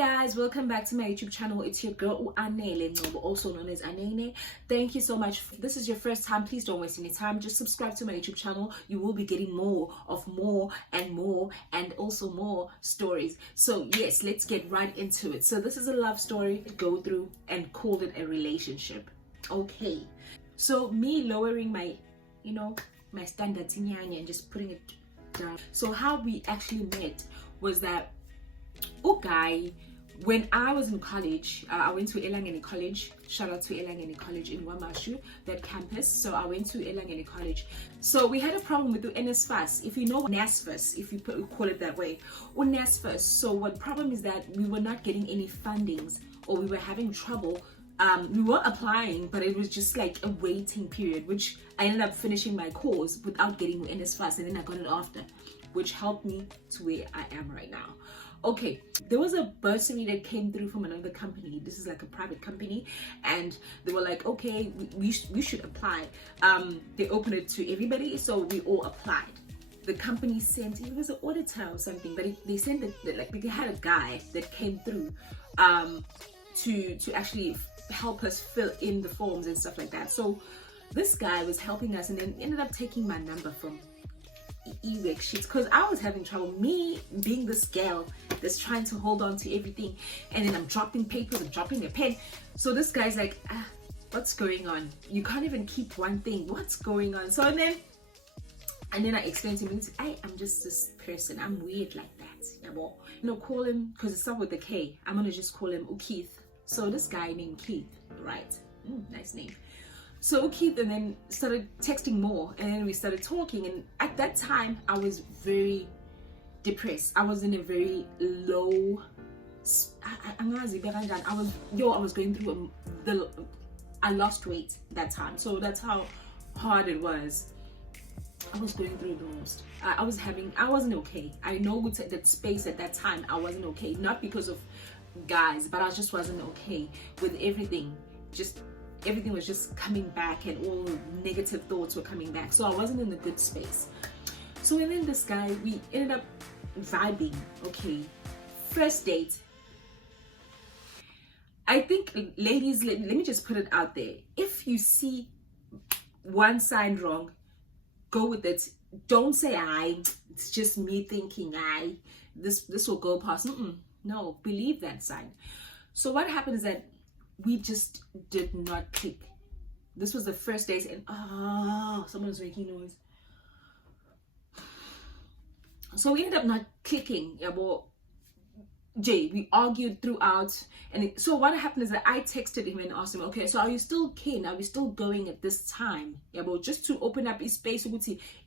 guys, welcome back to my YouTube channel. It's your girl Anele, also known as Anene. Thank you so much. If this is your first time, please don't waste any time. Just subscribe to my YouTube channel. You will be getting more and also more stories. So yes, let's get right into it. So this is a love story to go through and call it a relationship. Okay, so me lowering my my standards in Nyanya and just putting it down. So how we actually met was that guy, when I was in college, I went to Elangeni College. Shout out to Elangeni College in Wamashu, that campus. So I went to Elangeni College. So we had a problem with the NSFAS. If you know NSFAS, if you call it that way, or NSFAS. So what problem is that we were not getting any fundings, or we were having trouble. We were applying, but it was just like a waiting period, which I ended up finishing my course without getting NSFAS, and then I got it after, which helped me to where I am right now. Okay, there was a bursary that came through from another company. This is like a private company, and they were like, okay, we should apply. They opened it to everybody, so we all applied. The company sent, it was an auditor or something, but they sent it, like they had a guy that came through to actually help us fill in the forms and stuff like that. So this guy was helping us, and then ended up taking my number from e-work sheets because I was having trouble, me being this girl that's trying to hold on to everything, and then I'm dropping papers, I'm dropping a pen. So this guy's like, what's going on? You can't even keep one thing. What's going on? So and then I explained to him, I'm just this person, I'm weird like that. Yeah, well, call him, because it's not with the K, I'm gonna just call him Keith. So this guy named Keith, right? Nice name. So Keith, and then started texting more, and then we started talking, and at that time I was very depressed. I was in a very low I was going through I lost weight that time, so that's how hard it was. I was going through the most. I wasn't okay. I know that space at that time I wasn't okay, not because of guys, but I just wasn't okay with everything. Everything was just coming back, and all negative thoughts were coming back, so I wasn't in a good space. So and then this guy, we ended up vibing. Okay, first date. I think, ladies, let me just put it out there, if you see one sign wrong, go with it. Don't say it's just me thinking this will go past. No, believe that sign. So what happened is that we just did not click. This was the first days, and someone's making noise. So we ended up not clicking. We argued throughout, and so what happened is that I texted him and asked him, okay, so are you still keen? Are we still going at this time? Just to open up his space.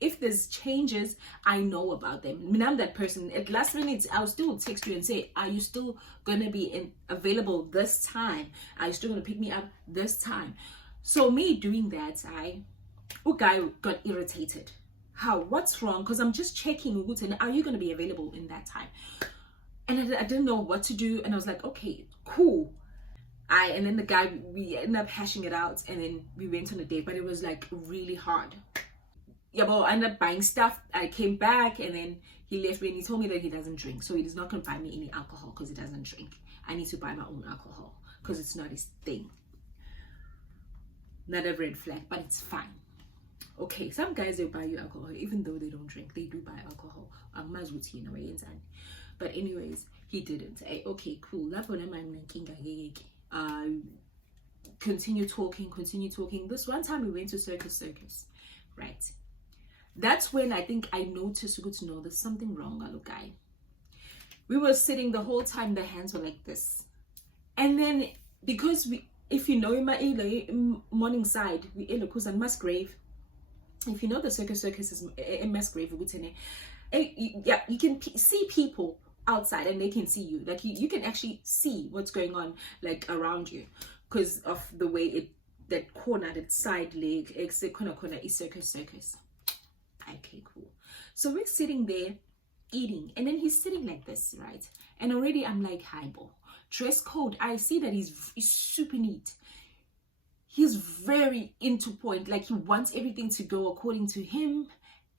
If there's changes, I know about them. I mean, I'm that person. At last minute, I'll still text you and say, are you still gonna be available this time? Are you still gonna pick me up this time? So me doing that, guy got irritated. How? What's wrong? Because I'm just checking, are you gonna be available in that time? And I didn't know what to do, and I was like, okay, cool. And then the guy, we ended up hashing it out, and then we went on a date, but it was like really hard. I ended up buying stuff. I came back, and then he left me, and he told me that he doesn't drink, so he's not gonna buy me any alcohol because he doesn't drink. I need to buy my own alcohol because it's not his thing. Not a red flag, but it's fine. Okay, some guys, they'll buy you alcohol even though they don't drink. They do buy alcohol. But anyways, he didn't. Okay, cool. Continue talking. This one time we went to circus, right? That's when I think I noticed, there's something wrong, guy. We were sitting the whole time, the hands were like this. And then, because if you know in my morning side, we in Musgrave. If you know the circus is a Musgrave, you can see people outside, and they can see you. Like you can actually see what's going on, like around you, because of the way that corner, that side leg, corner is circus. Okay, cool. So we're sitting there eating, and then he's sitting like this, right? And already I'm like, hi, bro. Dress code. I see that he's super neat. He's very into point, like he wants everything to go according to him,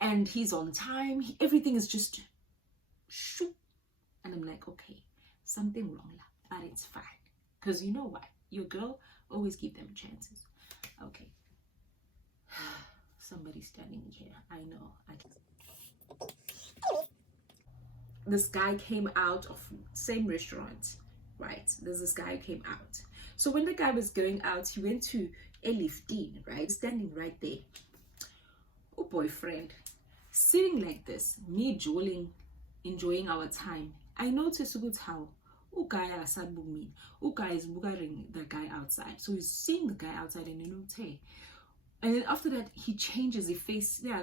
and he's on time. Everything is just shoot. And I'm like, okay, something wrong, but it's fine. Because you know what? Your girl, always give them chances. Okay. Somebody's standing here. I know. This guy came out of same restaurant, right? There's this guy who came out. So when the guy was going out, he went to a lifting, right? Standing right there. Oh, boyfriend. Sitting like this, me drooling, enjoying our time. I noticed how guy is bugaring the guy outside. So he's seeing the guy outside and hey. And then after that, he changes the face. Yeah,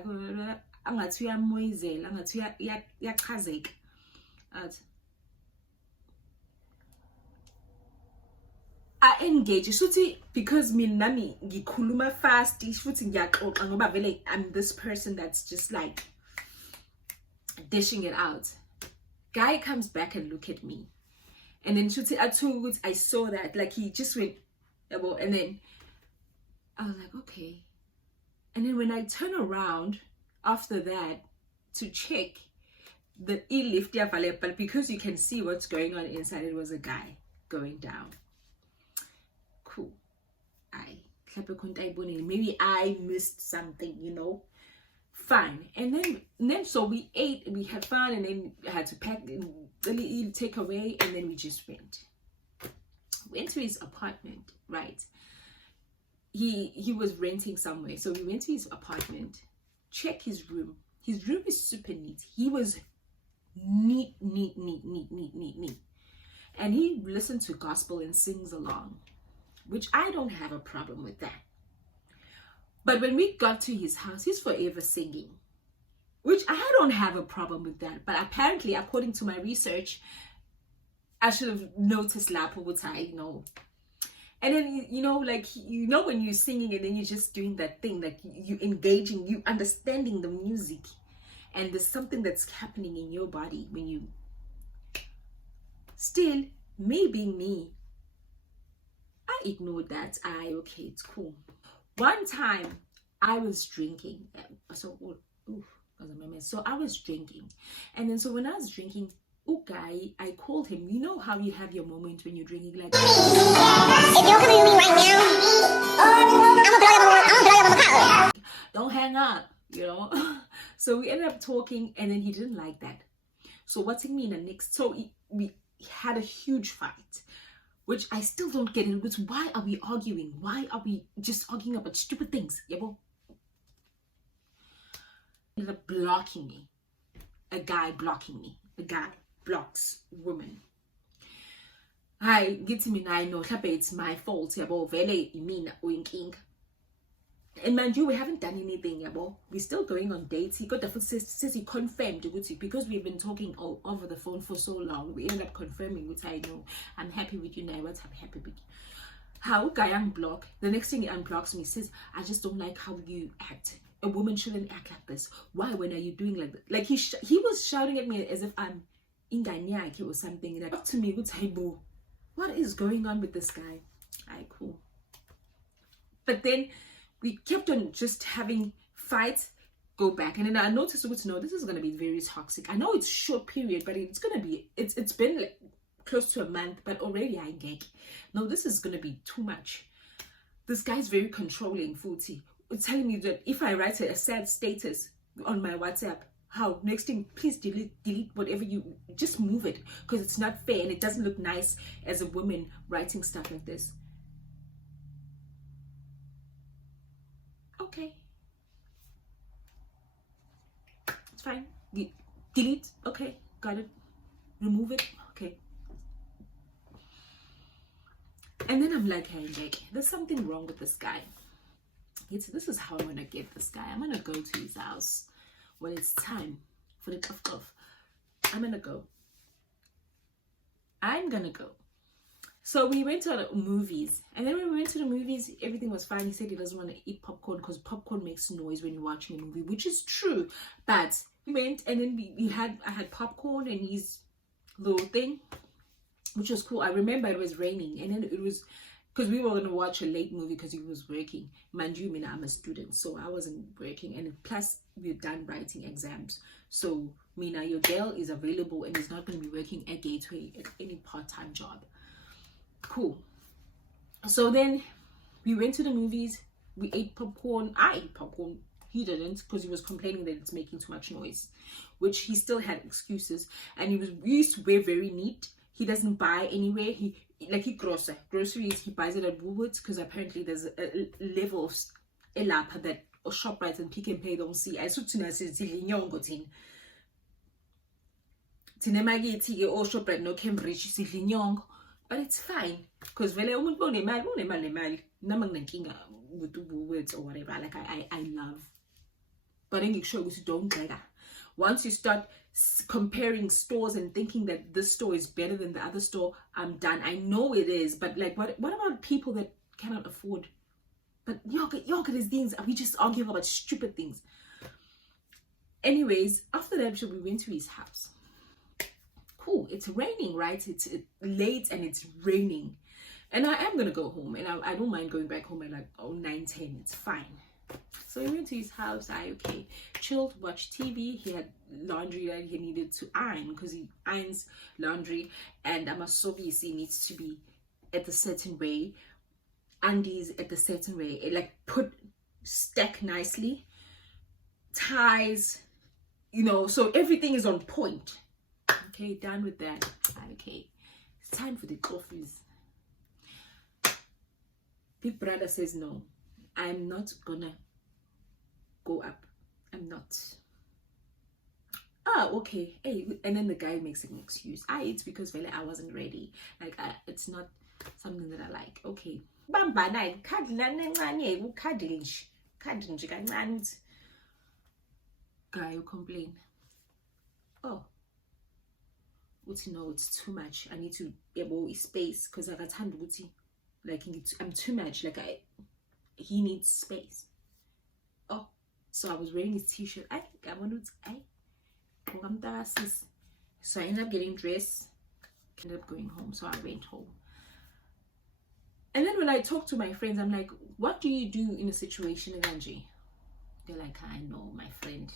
I engage futhi because mina ngikhuluma fast futhi ngiyaxoxa ngoba vele I'm this person that's just like dishing it out. Guy comes back and look at me, and then futhi I saw that like he just went and then I was like, okay. And then when I turn around after that to check the e-lift, but because you can see what's going on inside, it was a guy going down. Cool. Maybe I missed something, you know. Fine. And then so we ate, we had fun, and then had to pack and really take away, and then we just went to his apartment, right? He was renting somewhere, so we went to his apartment, check his room. His room is super neat. He was neat, and he listened to gospel and sings along, which I don't have a problem with that. But when we got to his house, he's forever singing, which I don't have a problem with that. But apparently, according to my research, I should have noticed Lapubutai, you know. And then, you know, like, you know, when you're singing and then you're just doing that thing, like you engaging, you understanding the music, and there's something that's happening in your body when you still, me being me, I ignored that. Okay, it's cool. One time I was drinking. So I was drinking. And then so when I was drinking, okay, I called him. You know how you have your moment when you're drinking, like, if you're coming to me right now, I'm gonna blow you. Don't hang up, you know. So we ended up talking, and then he didn't like that. So what's it mean? And next, so we had a huge fight, which I still don't get it. Which, why are we arguing? Why are we just arguing about stupid things? Yabo. Ended up blocking me. A guy blocking me. A guy blocks women. Hi, get me now. No, it's my fault. Yabo, vele imina uinking. And mind you, we haven't done anything, yabo. We're still going on dates. He got the foot says he confirmed because we've been talking over the phone for so long. We ended up confirming, which I know. I'm happy with you now. What I'm happy with you. How guy unblock. The next thing he unblocks me, says, I just don't like how you act. A woman shouldn't act like this. Why? When are you doing like that? Like he was shouting at me as if I'm inganyaki or something. And up to me, what is going on with this guy? Alright, cool. But then we kept on just having fights, go back. And then I noticed, no, this is going to be very toxic. I know it's short period, but it's going to be, it's been like close to a month, but already I engage. No, this is going to be too much. This guy's very controlling, Futi. It's telling me that if I write a sad status on my WhatsApp, how next thing, please delete whatever you, just move it, because it's not fair and it doesn't look nice as a woman writing stuff like this. Okay, it's fine. Delete. Okay, got it. Remove it. Okay. And then I'm like, hey, Nick, there's something wrong with this guy. This is how I'm gonna get this guy. I'm gonna go to his house when it's time for the cuff. I'm gonna go. So we went to the movies, and then when we went to the movies, everything was fine. He said he doesn't want to eat popcorn because popcorn makes noise when you're watching a movie, which is true. But we went, and then I had popcorn and his little thing, which was cool. I remember it was raining, and then it was because we were going to watch a late movie because he was working. Mind you, I'm a student, so I wasn't working, and plus we're done writing exams. So Mina, your girl is available and is not going to be working at Gateway at any part-time job. Cool. So then we went to the movies. We ate popcorn. I ate popcorn. He didn't, because he was complaining that it's making too much noise, which he still had excuses. And we used to wear very neat. He doesn't buy anywhere. He groceries, he buys it at Woolworths, because apparently there's a level of elapha that ShopRite and Pick and Pay don't see. I saw tuna tin. Tinemagithi or ShopRite no Cambridge sidlinyongo. But it's fine, because vele umuntu nemali nama nginenkinga with Woolworths or whatever. Like I love. But then you show you don't like once you start comparing stores and thinking that this store is better than the other store, I'm done. I know it is, but like what about people that cannot afford? But yoga these things, we just argue about stupid things. Anyways, after that we went to his house. Cool, it's raining, right? It's late and it's raining, and I am gonna go home, and I don't mind going back home at like 9-10. It's fine. So we went to his house. I chilled, watched TV. He had laundry that he needed to iron, because he irons laundry, and Amasobisi needs to be at the certain way, undies at the certain way, like stack nicely, ties, so everything is on point. Okay, done with that. Okay, it's time for the coffees. Big brother says no, I'm not gonna go up. I'm not. Okay. Hey, and then the guy makes an excuse. It's because really I wasn't ready. Like it's not something that I like. Okay. Guy will complain. Oh, no, it's too much. I need to able space, because I got hand like I'm too much. Like he needs space. Oh, so I was wearing his t-shirt. So I ended up getting dressed, ended up going home. So I went home. And then when I talk to my friends, I'm like, what do you do in a situation, Angie? They're like, I know, my friend.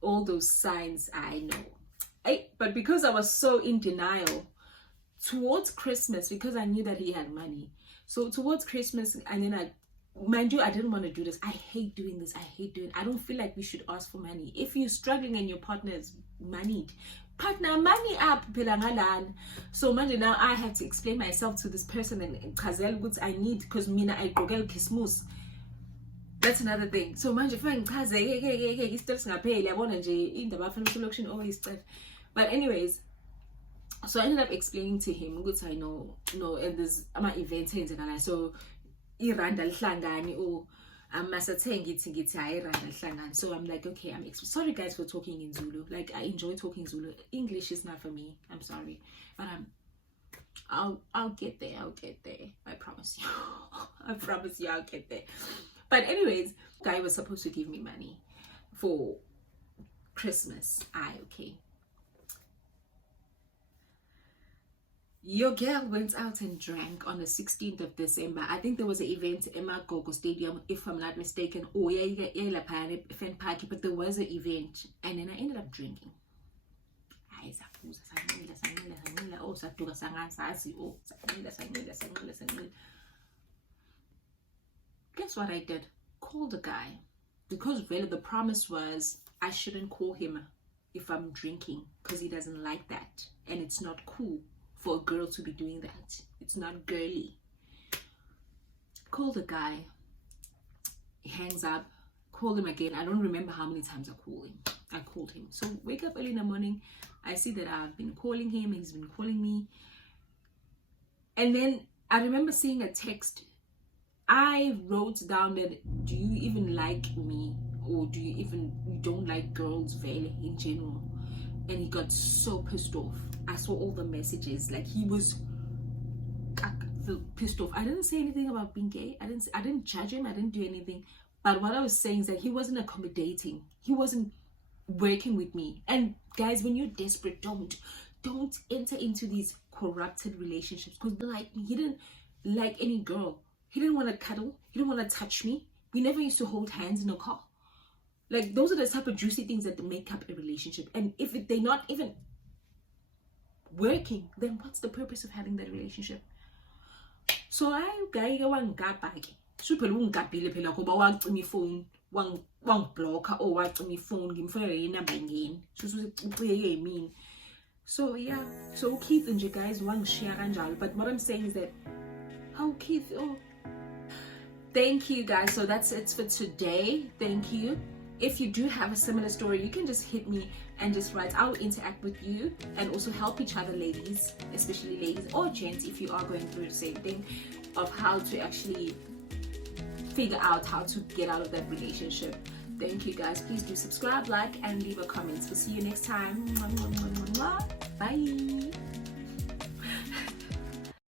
All those signs, I know. But because I was so in denial, towards Christmas, because I knew that he had money. So towards Christmas, and then mind you, I didn't want to do this. I hate doing this. I don't feel like we should ask for money. If you're struggling and your partner is moneyed, partner money up. So manje now I have to explain myself to this person and chazel goods I need, because mina I gogel kismus. That's another thing. So manje if I chaze still singapheli yabona nje indaba afuna selection always stuff. But anyways, so I ended up explaining to him, good I know, and there's my event and so iranda lihlangani or so I'm like, okay, I'm sorry guys for talking in Zulu. Like I enjoy talking Zulu. English is not for me. I'm sorry, but I'll get there. I promise you. I promise you I'll get there. But anyways, guy was supposed to give me money for Christmas. Okay. Your girl went out and drank on the 16th of December. I think there was an event in Magogo Stadium, if I'm not mistaken. Oh, yeah, but there was an event. And then I ended up drinking. Guess what I did? Call the guy. Because really the promise was I shouldn't call him if I'm drinking, because he doesn't like that. And it's not cool for a girl to be doing that. It's not girly. Call the guy. He hangs up. Call him again. I don't remember how many times I called him. So wake up early in the morning. I see that I've been calling him. He's been calling me. And then I remember seeing a text. I wrote down that, do you even like me? Or do you don't like girls really in general? And he got so pissed off. I saw all the messages. Like he was pissed off. I didn't say anything about being gay. I didn't judge him. I didn't do anything. But what I was saying is that he wasn't accommodating. He wasn't working with me. And guys, when you're desperate, don't enter into these corrupted relationships. Because like he didn't like any girl. He didn't want to cuddle. He didn't want to touch me. We never used to hold hands in a car. Like, those are the type of juicy things that make up a relationship. And if they're not even working, then what's the purpose of having that relationship? So I guy wangigabha ke suphela ungigabhile phela ngoba wacima ifone wangiblocker or wacima ifone ngimfonela inamba ngeni uciyeke yimini. So yeah, so Keith nje guys wangishiya kanjalo. But what I'm saying is that Keith, thank you guys. So that's it for today. Thank you. If you do have a similar story, you can just hit me and just write. I'll interact with you and also help each other, ladies, especially ladies or gents, if you are going through the same thing, of how to actually figure out how to get out of that relationship. Thank you guys. Please do subscribe, like, and leave a comment. We'll see you next time. Bye.